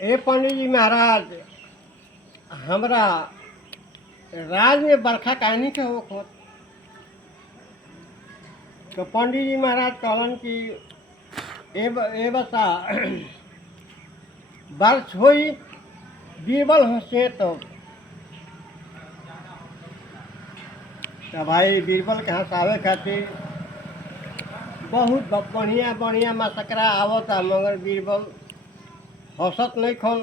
ए पंडित जी महाराज, हमरा राज में बरखा कहनी के हो। तो पंडित जी महाराज कहलन कि ए बता वर्ष होई बीरबल हंसे तो भाई बीरबल के हंसावे खातिर बहुत बढ़िया बढ़िया मसकरा आवता, मगर बीरबल हंसत नहीं खन।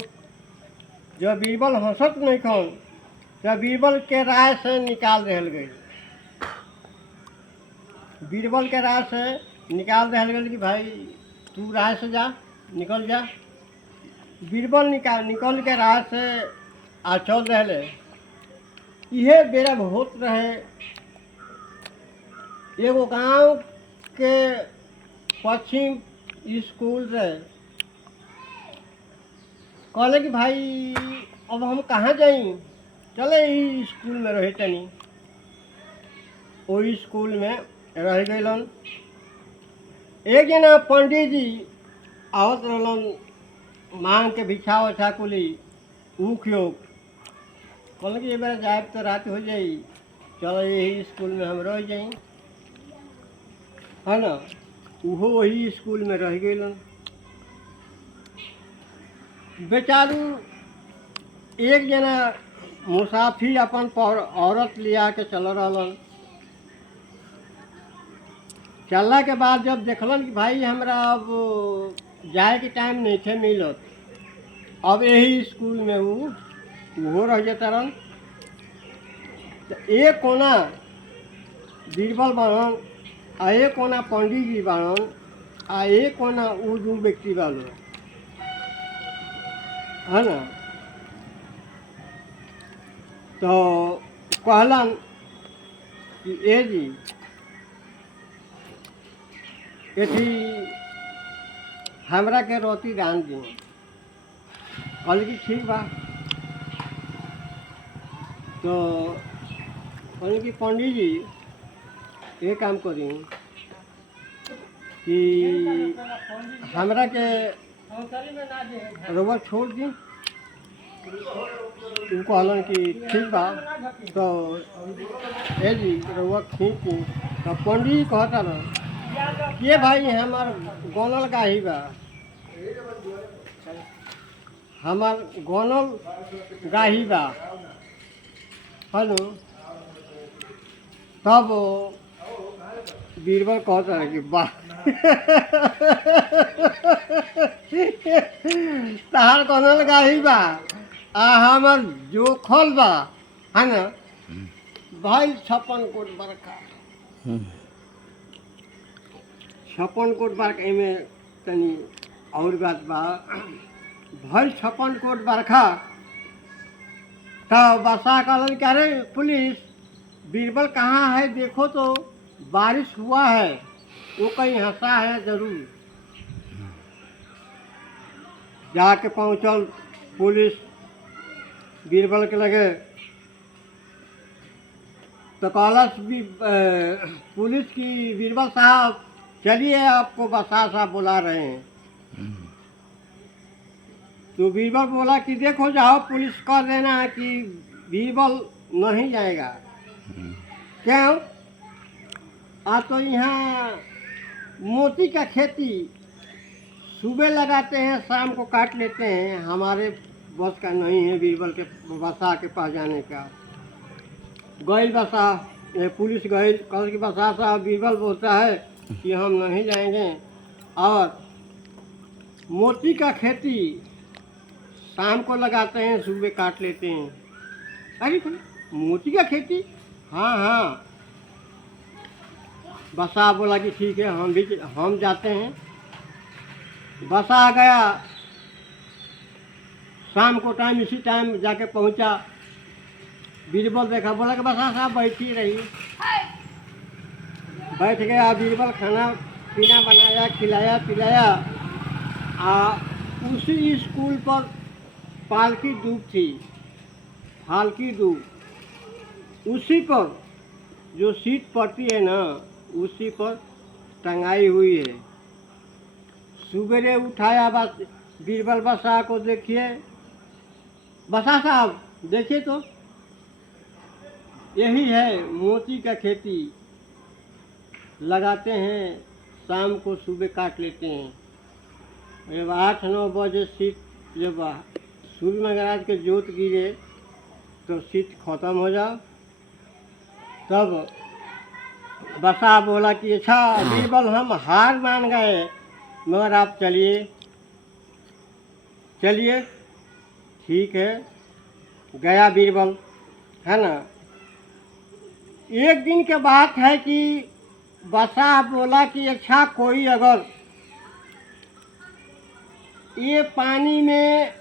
जो बीरबल हंसत नहीं खन तो बीरबल के राय से निकाल दिहल गई। बीरबल के राय से निकाल दिहल गई कि भाई तू राय से जा, निकल जा। बीरबल निकल के राय से आ चल रहे। यह बेरा होत रहे, एगो गांव के पश्चिम स्कूल से कहले कि भाई अब हम कहाँ जाई, चले ई स्कूल में रहे तनी। वो स्कूल में रह गईलन। एक जना पंडित जी आवत रहलन, मांग के भिक्षा उछा कुली ऊख योग। कहल कि ये बार जाए तो रात हो जाई, चलो यही स्कूल में हम रह जाई, है ना। वो वही स्कूल में रह गईलन। बेचारू एक जना मुसाफिर अपन औरत लिया के चल रहलन। चलला के बाद जब देखलन कि भाई हमरा अब जाए के टाइम नहीं थे मिलत, अब यही स्कूल में वो रह जाता रहन। तो एक कोना बीरबल बनन, आ एक कोना पंडित जी बनन, आ एक कोना वो दू व्यक्ति बालो, है ना। तो कहलन कि ए जी एथी हमरा के रोटी दान दी। कहल कि ठीक बा। तो कहल कि पंडित जी ये काम करी कि हमरा के रउआ छोड़ दी। उ कहलन कि ठीक बा। तो ए जी रउआ खींची। तो पंडित जी कहता ना ये भाई हमार गनल गाही बा, हमार गनल गाही बा, हेलो। तब बीरबल कहता है कि वाह तार गनल गाही बा आ हमार जोखल बा, है ना। भाई 56 कोट बरखा, 56 कोट बरखा में तनी और बात बा। भाई 56 कोट बरखा। तो बसा कहलन कि अरे पुलिस, बीरबल कहाँ है देखो तो, बारिश हुआ है, वो कहीं हंसा है जरूर। जाके पहुँचल पुलिस बीरबल के लगे। तो कहलस पुलिस की बीरबल साहब चलिए आपको बसा साहब बुला रहे हैं। तो बीरबल बोला कि देखो जाओ पुलिस कर देना है कि बीरबल नहीं जाएगा। क्यों? तो यहाँ मोती का खेती सुबह लगाते हैं, शाम को काट लेते हैं, हमारे बस का नहीं है बीरबल के बसा के पास जाने का। गई बसा, पुलिस गई, कल की बसा साहब बीरबल बोलता है कि हम नहीं जाएंगे, और मोती का खेती शाम को लगाते हैं, सुबह काट लेते हैं। अरे मोती का खेती? हाँ हाँ। बसा बोला कि ठीक है हम जाते हैं। बसा आ गया, शाम को टाइम इसी टाइम जाके पहुंचा। बीरबल देखा, बोला कि बसा साहब बैठी रही। बैठ गया बीरबल, खाना पीना बनाया, खिलाया पिलाया। उसी स्कूल पर पालकी दूब थी, फालकी दूब। उसी पर जो सीट पड़ती है ना, उसी पर टंगाई हुई है। सुबेरे उठाया, बस बीरबल बसा को देखिए, बसा साहब देखिए तो यही है मोती का खेती, लगाते हैं शाम को सुबह काट लेते हैं। जब 8-9 बजे शीत, जब सूर्य महाराज के जोत गिरे तो शीत खत्म हो जाओ। तब बसा बोला कि अच्छा बीरबल हम हार मान गए, मगर आप चलिए चलिए। ठीक है, गया बीरबल, है ना। एक दिन के बात है कि बसा बोला कि अच्छा कोई अगर ये पानी में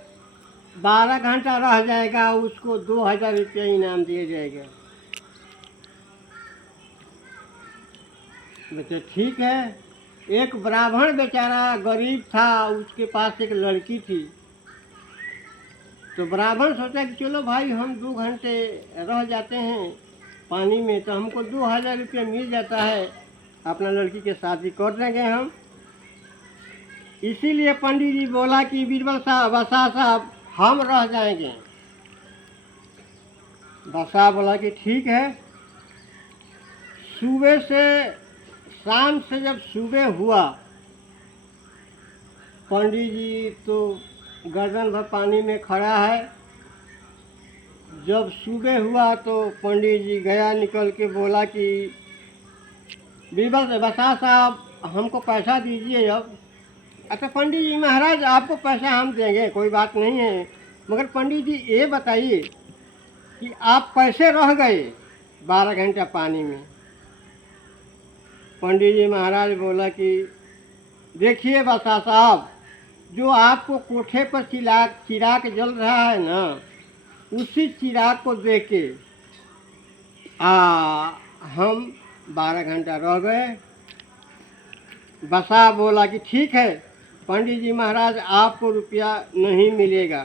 12 घंटा रह जाएगा उसको 2000 रुपया इनाम दिया जाएगा। बच्चे ठीक है। एक ब्राह्मण बेचारा गरीब था, उसके पास एक लड़की थी। तो ब्राह्मण सोचा कि चलो भाई हम 2 घंटे रह जाते हैं पानी में तो हमको 2000 रुपया मिल जाता है, अपना लड़की के शादी कर देंगे हम। इसीलिए पंडित जी बोला कि बीरबल साहब, बसा साहब हम रह जाएंगे। बसा बोला कि ठीक है। सुबह से शाम से जब सुबह हुआ, पंडित जी तो गर्दन भर पानी में खड़ा है। जब सुबह हुआ तो पंडित जी गया, निकल के बोला कि बीरबल से, बसा साहब हमको पैसा दीजिए अब। अच्छा पंडित जी, महाराज आपको पैसा हम देंगे, कोई बात नहीं है, मगर पंडित जी ये बताइए कि आप कैसे रह गए 12 घंटा पानी में। पंडित जी महाराज बोला कि देखिए बसा साहब, जो आपको कोठे पर चिराग जल रहा है ना, उसी चिराग को देख के हम 12 घंटा रह गए। बसा बोला कि ठीक है पंडित जी महाराज, आपको रुपया नहीं मिलेगा।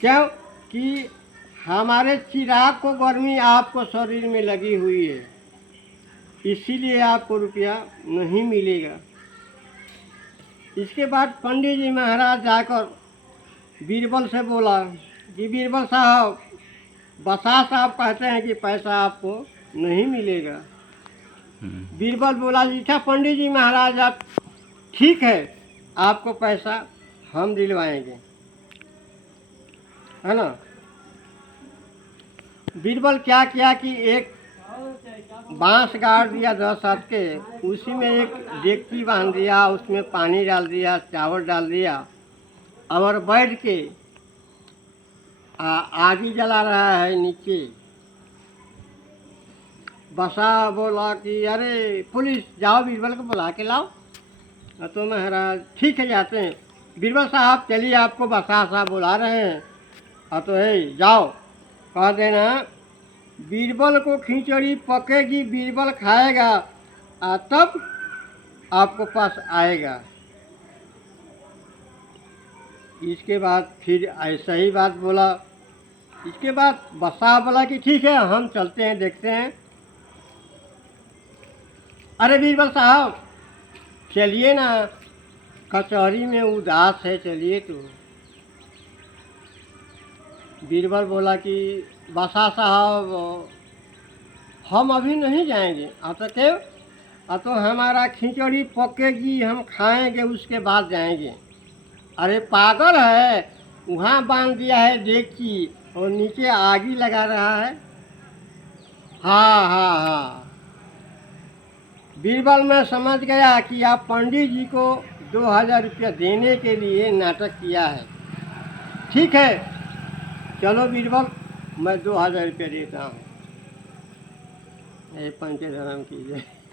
क्यों कि हमारे चिराग को गर्मी आपको शरीर में लगी हुई है, इसीलिए आपको रुपया नहीं मिलेगा। इसके बाद पंडित जी महाराज जाकर बीरबल से बोला कि बीरबल साहब, बसा साहब कहते हैं कि पैसा आपको नहीं मिलेगा। बीरबल बोला जी अच्छा पंडित जी महाराज, आप ठीक है, आपको पैसा हम दिलवाएंगे, है ना। बीरबल क्या किया कि एक बांस गाड़ दिया 10 हाथ के, उसी में एक डेगची बांध दिया, उसमें पानी डाल दिया, चावल डाल दिया, और बैठ के आग जला रहा है नीचे। बसा बोला कि अरे पुलिस, जाओ बीरबल को बुला के लाओ। तो महाराज ठीक है जाते हैं। बीरबल साहब चलिए, आपको बसा साहब बुला रहे हैं। तो है जाओ, कह देना बीरबल को खिचड़ी पकेगी, बीरबल खाएगा, तब आपको पास आएगा। इसके बाद फिर ऐसा ही बात बोला। इसके बाद बसा बोला कि ठीक है हम चलते हैं, देखते हैं। अरे बीरबल साहब चलिए ना, कचहरी में उदास है, चलिए। तो बीरबल बोला कि बसा साहब हम अभी नहीं जाएंगे। तो क्यों? तो हमारा खिचड़ी पकेगी, हम खाएंगे, उसके बाद जाएंगे। अरे पागल है, वहाँ बांध दिया है डेगची और नीचे आग ही लगा रहा है। हाँ हाँ हाँ, बीरबल मैं समझ गया कि आप पंडित जी को 2000 रुपया देने के लिए नाटक किया है। ठीक है चलो बीरबल, मैं 2000 रुपया देता हूँ। पंचधर्म कीजिए।